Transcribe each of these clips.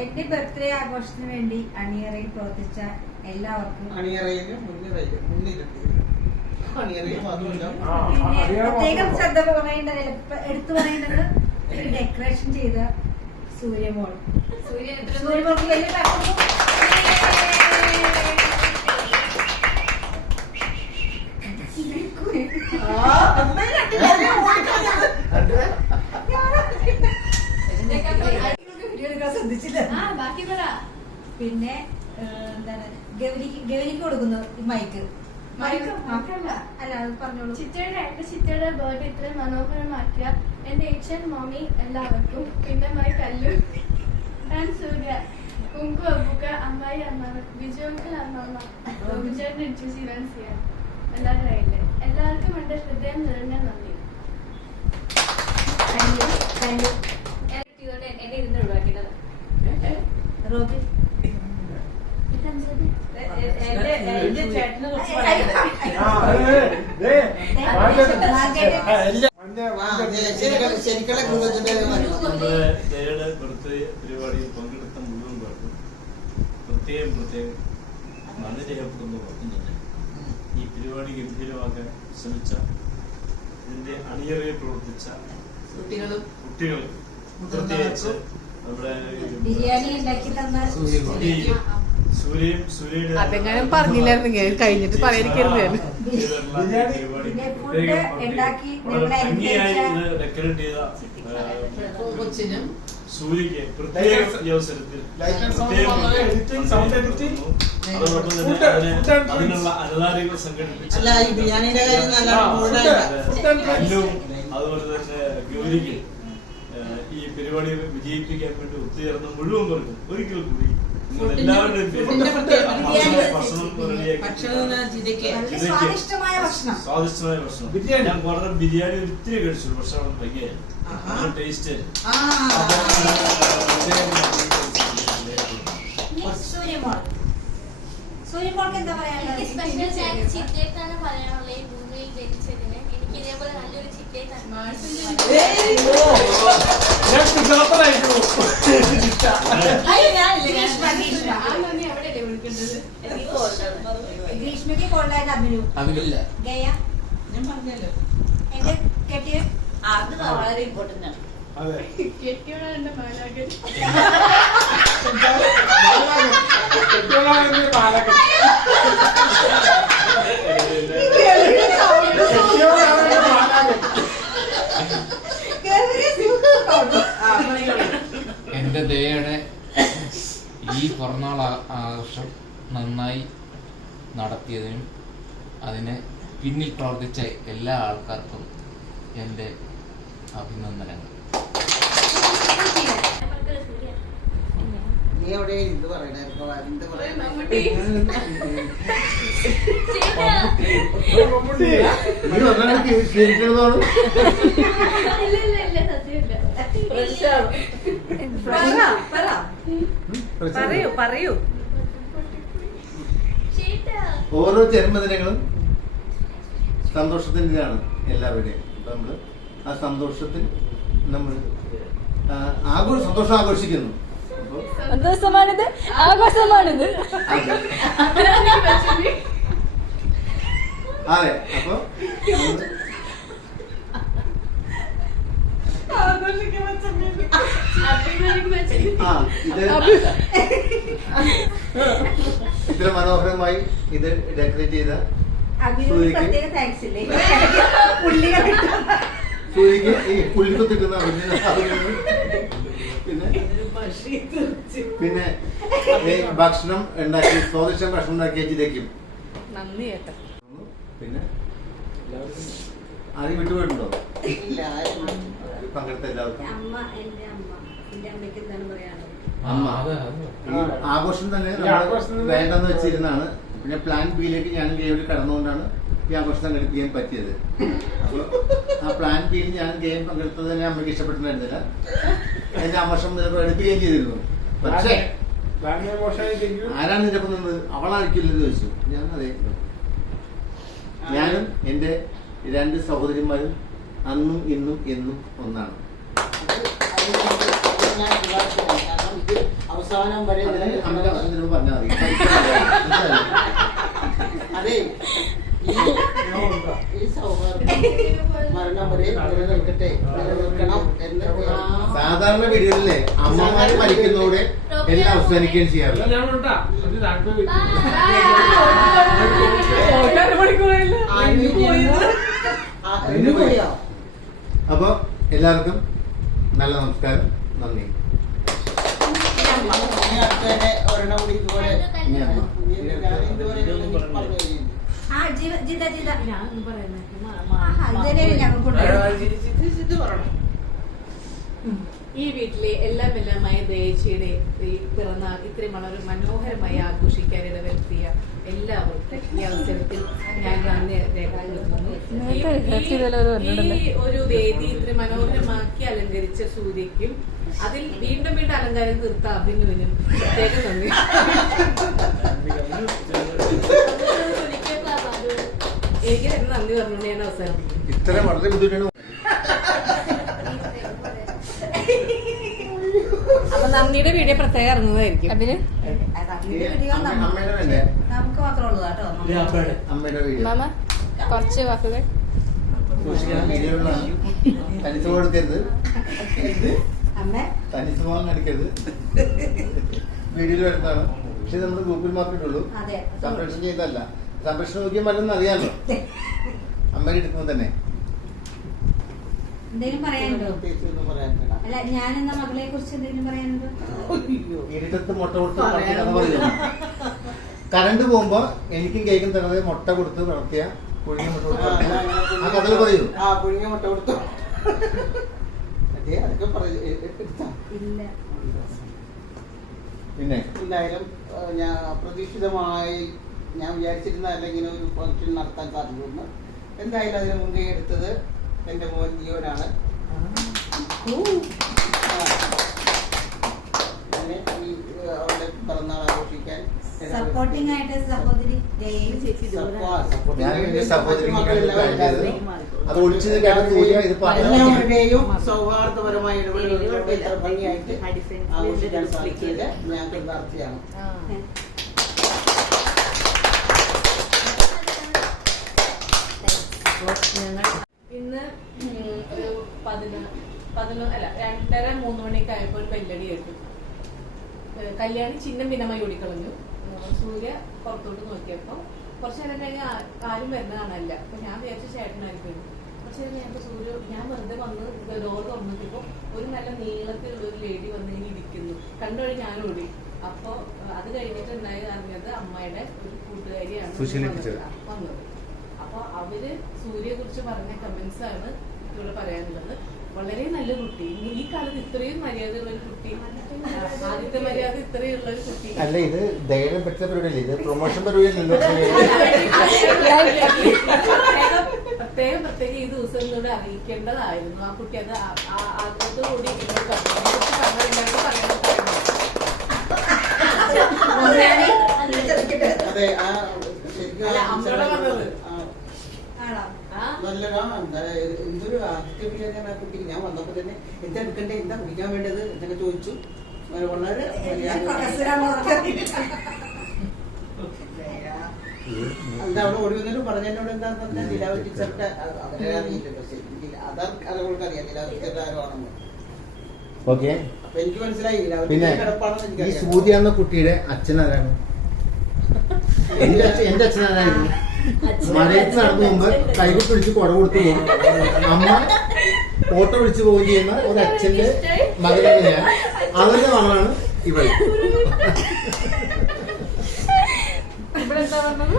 എന്റെ ബർത്ത്ഡേ ആഘോഷത്തിന് വേണ്ടി അണിയറയിൽ പ്രവർത്തിച്ച എല്ലാവർക്കും പ്രത്യേകം ശ്രദ്ധ പറയേണ്ടത് എടുത്തു പറയേണ്ടത് ഡെക്കറേഷൻ ചെയ്ത സൂര്യമോൾ. സൂര്യമോൾക്ക് വലിയ ശ്രദ്ധിച്ചില്ല. പിന്നെ എന്താണ് ഗൗരിക്ക് കൊടുക്കുന്നു മൈക്ക്. അല്ല അത് പറഞ്ഞോളൂ. ചിറ്റയുടെ ബർത്ത്ഡേ ഇത്രയും മനോഹരമാക്കിയ എന്റെ ഏച്ചൻ മമ്മി എല്ലാവർക്കും, പിന്നെ മൈ കല്ലു ആൻഡ് സൂര്യ, കുങ്കു അബുക്ക, അമ്മായി അമ്മാവ്, ബിജുവിന്റെ അമ്മാമ്മ, ബിജുവിന്റെ ഇൻട്രൂസ് ഇവൻ ചെയ്യാൻ എല്ലാവരും ആയില്ലേ. എല്ലാവർക്കും എന്റെ ഹൃദയം നിറഞ്ഞ നന്ദി. എന്നെ ഇതിന് ഒഴിവാക്കിയത് റോബിൻ പരിപാടിയിൽ പങ്കെടുത്ത മുഴുവൻ പേർക്കും പ്രത്യേകം നന്ദി രേഖപ്പെടുന്നു. തന്നെ ഈ പരിപാടി ഗംഭീരമാക്കാൻ ശ്രമിച്ച ഇതിന്റെ അണിയറയിൽ പ്രവർത്തിച്ച കുട്ടികൾ പ്രത്യേകിച്ച് നമ്മുടെ ബിരിയാണി ഉണ്ടാക്കി തന്ന അതെങ്ങാനും പറഞ്ഞില്ലായിരുന്നെങ്കിൽ കഴിഞ്ഞിട്ട് പറയാതിരിക്കരുത്. ഡെക്കറേറ്റ് ചെയ്ത സൂര്യക്ക് പ്രത്യേക ഈ അവസരത്തിൽ അതിനുള്ള അനുദാനികൾ സംഘടിപ്പിച്ചു. അതുപോലെ തന്നെ ഗൗരിക്ക് ഈ പരിപാടി വിജയിപ്പിക്കാൻ വേണ്ടി ഒത്തുചേർന്ന മുഴുവൻ പേർക്കും ഒരിക്കൽ കൂടി എല്ലാവരുടെയും സ്വാദിഷ്ടമായ ഭക്ഷണം. ഞാൻ വളരെ ബിരിയാണി ഒത്തിരി കഴിച്ചു, പക്ഷെ അവിടെ ഭംഗിയായിരുന്നു, ടേസ്റ്റ് ആയിരുന്നു. സൂര്യമോൾക്ക് എന്താ പറയാനുള്ളത്? ചിറ്റേട്ടാണ് പറയാനുള്ളത്. ഈ ഭൂമിയിൽ ജനിച്ചതിന് എനിക്ക് ഇതേപോലെ നല്ലൊരു ചിറ്റയെ ഗ്രീഷ്മയ്ക്ക് കൊള്ളാൻ അഭിനയില്ല. ഗയ ഞാൻ പറഞ്ഞല്ലോ എന്റെ കെട്ടിയ അത് വളരെ ഇമ്പോർട്ടന്റ് ആണ്. കെട്ടിയോടാണ് എന്റെ മാലാകൻ. എന്റെ ദയയുടെ ഈ പിറന്നാൾ ആഘോഷം നന്നായി നടത്തിയതിനും അതിന് പിന്നിൽ പ്രവർത്തിച്ച എല്ലാ ആൾക്കാർക്കും എൻ്റെ അഭിനന്ദനങ്ങൾ. നീ എവിടെ എന്ത് പറയണായിരുന്നു? പറയൂ. ഓരോ ജന്മദിനങ്ങളും സന്തോഷത്തിൻ്റെതാണ് എല്ലാവരുടെയും. അപ്പൊ നമ്മള് ആ സന്തോഷത്തിൽ നമ്മൾ സന്തോഷം ആഘോഷിക്കുന്നു. സന്തോഷമാണിത്, ആഘോഷമാണിത്. അതെ, അപ്പൊ ഇത്ര മനോഹരമായി ഇത് ഡെക്കറേറ്റ് ചെയ്ത സൂര്യക്ക് ഈ പുള്ളിക്കുത്തിക്കുന്ന പിന്നെ ഭക്ഷണം ഉണ്ടാക്കി സ്വാദിഷ്ടം ഭക്ഷണം ഉണ്ടാക്കിയ ജിതയ്ക്കും നന്ദി ചേട്ടാ. പിന്നെ ആരെയും വിട്ടുപോയിട്ടുണ്ടോ? പങ്കെടുത്ത എല്ലാവർക്കും ആഘോഷം തന്നെ വേണ്ടെന്ന് വെച്ചിരുന്നാണ്. പിന്നെ പ്ലാൻ ബിയിലേക്ക് ഞാൻ ഗെയിമിൽ കടന്നുകൊണ്ടാണ് ഈ ആഘോഷം സംഘടിപ്പിക്കാൻ പറ്റിയത്. അപ്പൊ ആ പ്ലാൻ ബിയിൽ ഞാൻ ഗെയിം പങ്കെടുത്തത് തന്നെ അമ്മയ്ക്ക് ഇഷ്ടപ്പെട്ടിട്ടുണ്ടായിരുന്നില്ല. എന്റെ ആഘോഷം പ്രകടിപ്പിക്കുകയും ചെയ്തിരുന്നു. പക്ഷേ ആരാണ് നിന്റെ ഒപ്പം നിന്നത്? അവളായിരിക്കില്ലെന്ന് ചോദിച്ചു. ഞാൻ അതെ, ഞാനും എന്റെ 2 സഹോദരിമാരും അന്നും ഇന്നും എന്നും ഒന്നാണ്. അവസാനം വരെ അമ്മയുടെ അവസരം തരുമ്പോൾ പറഞ്ഞാൽ മതി. അതെ ഈ സൗഹാർദ്ദം മരണം വരെ നിലനിൽക്കട്ടെ, നിലനിൽക്കണം എന്ന് സാധാരണ വീടുകളിലെ അമ്മമാര് മരിക്കുന്നതോടെ എല്ലാം അവസാനിക്കുകയും ചെയ്യാറില്ല. അപ്പൊ എല്ലാവർക്കും നല്ല നമസ്കാരം, നന്ദി. ഇനി അടുത്ത തന്നെ ഒരെണ്ണം കൂടി ഇതുപോലെ ഇനി അമ്മ. ഞാൻ ഇതുപോലെ പറഞ്ഞു കഴിഞ്ഞു. ആ ജിത ഞാൻ പറയുന്നത് ഞങ്ങൾക്ക് ഈ വീട്ടിലെ എല്ലാമായ ദയച്ചിയുടെ ഈ പിറന്നാൾ ഇത്രയും വളരെ മനോഹരമായി ആഘോഷിക്കാൻ ഇടവരുത്തിയ എല്ലാവർക്കും ഈ അവസരത്തിൽ ഞാൻ നന്ദി രേഖപ്പെടുത്തുന്നു. ഈ ഒരു വേദി ഇത്രയും മനോഹരമാക്കി അലങ്കരിച്ച സൂര്യയ്ക്കും അതിൽ വീണ്ടും വീണ്ടും അലങ്കാരം തീർത്ത അഭിനുവിനും പ്രത്യേകം നന്ദി. എനിക്ക് തന്നെ നന്ദി പറഞ്ഞു ഞാൻ അവസാനം. ഇത്ര വളരെ ബുദ്ധിമുട്ടാണ്. അപ്പൊ നന്ദിയുടെ വീഡിയോ പ്രത്യേകം ഇറങ്ങുന്നതായിരിക്കും. അതിന് അമ്മയുടെ വേണ്ടേ? നമുക്ക് മാത്രമേ ഉള്ളൂ കേട്ടോ. അമ്മയുടെ വീഡിയോ മാമ കുറച്ച് വാക്കുകൾ സൂക്ഷിക്കണം. വീഡിയോകളാണ്. തനിച്ച് കൊടുക്കരുത്, അമ്മ തനിച്ച് പോകാൻ കാണിക്കരുത്. വീഡിയോയിൽ വരുന്നതാണ്. പക്ഷെ നമ്മൾ ഗ്രൂപ്പിൽ മാത്രമേ ഉള്ളൂ, അതെ സംപ്രേഷണം ചെയ്തല്ല. സംപ്രേഷണം നോക്കിയാൽ മല്ലെന്ന് അറിയാമല്ലോ അമ്മയുടെ എടുക്കുമ്പോൾ തന്നെ. എന്തെങ്കിലും പറയാനുണ്ടോ? പ്രത്യേകിച്ചൊന്നും പറയാനില്ല. അല്ല ഞാനെന്ന മകളെ കുറിച്ച് എന്തെങ്കിലും പറയാനുണ്ടോ? ഇരുട്ടത്ത് മുട്ട കൊടുത്ത് വളർത്തിയ കഥ പറയും. കറണ്ട് പോകുമ്പോ എനിക്കും കേക്കും തരാതെ മുട്ട കൊടുത്ത് വളർത്തിയ പുഴുങ്ങിയ മുട്ട കൊടുത്ത് വളർത്തിയ ആ കഥകൾ പറയൂ. ആ പുഴുങ്ങിയ മുട്ട കൊടുത്തു. അതെ അതൊക്കെ എടുത്താ. ഇല്ല. പിന്നെ എന്തായാലും ഞാൻ അപ്രതീക്ഷിതമായി ഞാൻ വിചാരിച്ചിരുന്ന അല്ലെങ്കിൽ ഒരു ഫംഗ്ഷൻ നടത്താൻ സാധിക്കുമെന്ന്. എന്തായാലും അതിന് മുൻകൈ എടുത്തത് എൻ്റെ മോൻ ജിയോനാണ്. അങ്ങനെ ഈ അവളുടെ പിറന്നാൾ ആഘോഷിക്കാൻ സപ്പോർട്ടിംഗ് ആയിട്ട് സഹോദരി ഞാൻ എന്റെ സഹോദരിക്ക് പ്ലാൻ ചെയ്തത് അത് ഒളിച്ചു കേട്ട സൂര്യ ഇത് പറഞ്ഞു. എല്ലാവരുടെയും സൗഹാർദ്ദപരമായ ഇടപെടലുകൾ ഇത്ര ഭംഗിയായിട്ട് ആഘോഷിക്കാൻ സാധിച്ചത് ഞാൻ കൃതാർത്ഥിയാണ്. ഇന്ന് ഒരു 2:30-3 മണിയൊക്കെ ആയപ്പോൾ ഒരു കല്യാണി കേട്ടു. കല്യാണി ചിഹ്നം ഭിന്നമായി ഓടിക്കളഞ്ഞു. സൂര്യ പുറത്തോട്ട് നോക്കിയപ്പോ കുറച്ചു നേരം കഴിഞ്ഞ് ആരും വരുന്ന കാണാനില്ല. അപ്പൊ ഞാൻ വിചാരിച്ച ചേട്ടനായിരിക്കും. കുറച്ചു നേരം കഴിഞ്ഞപ്പോ സൂര്യ ഞാൻ വെറുതെ വന്ന് ഡോർ തുറന്നിട്ടിപ്പോ ഒരു നല്ല നീളത്തിലുള്ള ഒരു ലേഡി വന്ന് ഇങ്ങനെ ഇരിക്കുന്നു. കണ്ടുവഴി ഞാൻ ഓടി. അപ്പൊ അത് കഴിഞ്ഞിട്ട് ഉണ്ടായി അറിഞ്ഞത് അമ്മയുടെ ഒരു കൂട്ടുകാരിയാണ് വന്നത്. അപ്പൊ അവര് സൂര്യയെ കുറിച്ച് പറഞ്ഞ കമന്റ്സ് ആണ് ഇവിടെ പറയാനുള്ളത്. വളരെ നല്ല കുട്ടി, ഈ കാലത്ത് ഇത്രയും മര്യാദയുള്ള ഒരു കുട്ടി, ആദ്യത്തെ മര്യാദ ഇത്രയുള്ള ഒരു കുട്ടി. അല്ല ഇത് ധൈര്യം പറ്റ പരിപാടിയല്ലേ, ഇത് പ്രൊമോഷൻ പരിപാടിയല്ലോ. പ്രത്യേകം ഈ ദിവസം എന്നോട് അറിയിക്കേണ്ടതായിരുന്നു. ആ കുട്ടി അത് ആഗ്രഹത്തോടുകൂടി എന്നോട് അതെ ആ ശരിക്കും നല്ലതാ. എന്തൊരു ആദ്യത്തെ കുട്ടിക്ക് ഞാൻ വന്നപ്പോ തന്നെ എന്താ എടുക്കണ്ടേ, എന്താ കുടിക്കാൻ വേണ്ടത് എന്നൊക്കെ ചോദിച്ചു. വളരെ എന്താ അവിടെ ഓടി വന്നിട്ട് പറഞ്ഞോട് എന്താന്ന് പറഞ്ഞാൽ നിലാവ് ടീച്ചറിന്റെ അവരെ അറിയില്ലല്ലോ. ശരി അതാ കലകൾക്ക് അറിയാം നിലാവ് ടീച്ചറിന്റെ ആരാണെന്ന്. ഓക്കെ, അപ്പൊ എനിക്ക് മനസ്സിലായി നിലാവ് പിന്നെ ടീച്ചർ കിടപ്പാണെന്ന് ഈ എനിക്കറിയാം. സൂര്യ എന്ന കുട്ടിയുടെ അച്ഛനാരാണ്? എന്റെ അച്ഛനാരായിരുന്നു? മഴയത്ത് നടന്നു മുമ്പ് കൈകൾ പിടിച്ച് കുട കൊടുത്തു പോകും. അമ്മ ഓട്ടോ പിടിച്ചു പോവുകയും ചെയ്യുന്ന ഒരു അച്ഛന്റെ മകനാണ് ഞാൻ. അവരുടെ മകളാണ് ഇവൾ. ഇവിടെ എന്താ പറഞ്ഞത്?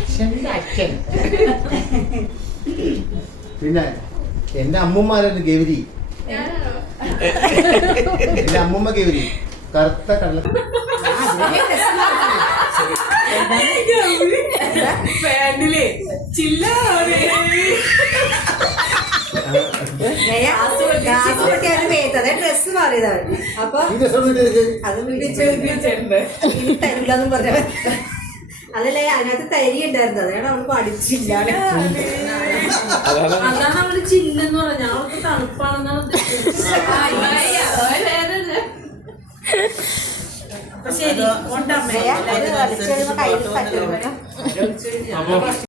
അച്ഛന്റെ അച്ഛൻ. പിന്നെ എന്റെ അമ്മൂമ്മമാരാണ് ഗൗരി. എന്റെ അമ്മൂമ്മ ഗൗരി കറുത്ത കടല പാന്റിലെ ചില്ല ഡ്രസ് മാറിയതാണ്. അപ്പൊ ഈ രസം അത് വിളിച്ചു തരില്ലെന്നും പറഞ്ഞ അതല്ലേ അതിനകത്ത് തരി ഉണ്ടായിരുന്നത് അതാണ് അവള് പഠിച്ചില്ല. അതാണ് അവള് ചില്ലെന്ന് പറഞ്ഞ അവൾക്ക് തണുപ്പാണെന്നാണ് അപ്പൊ ശരി കൊണ്ടമ്മേ അതിനനുസരിച്ച് കയ്യിൽ പറ്റും. അപ്പൊ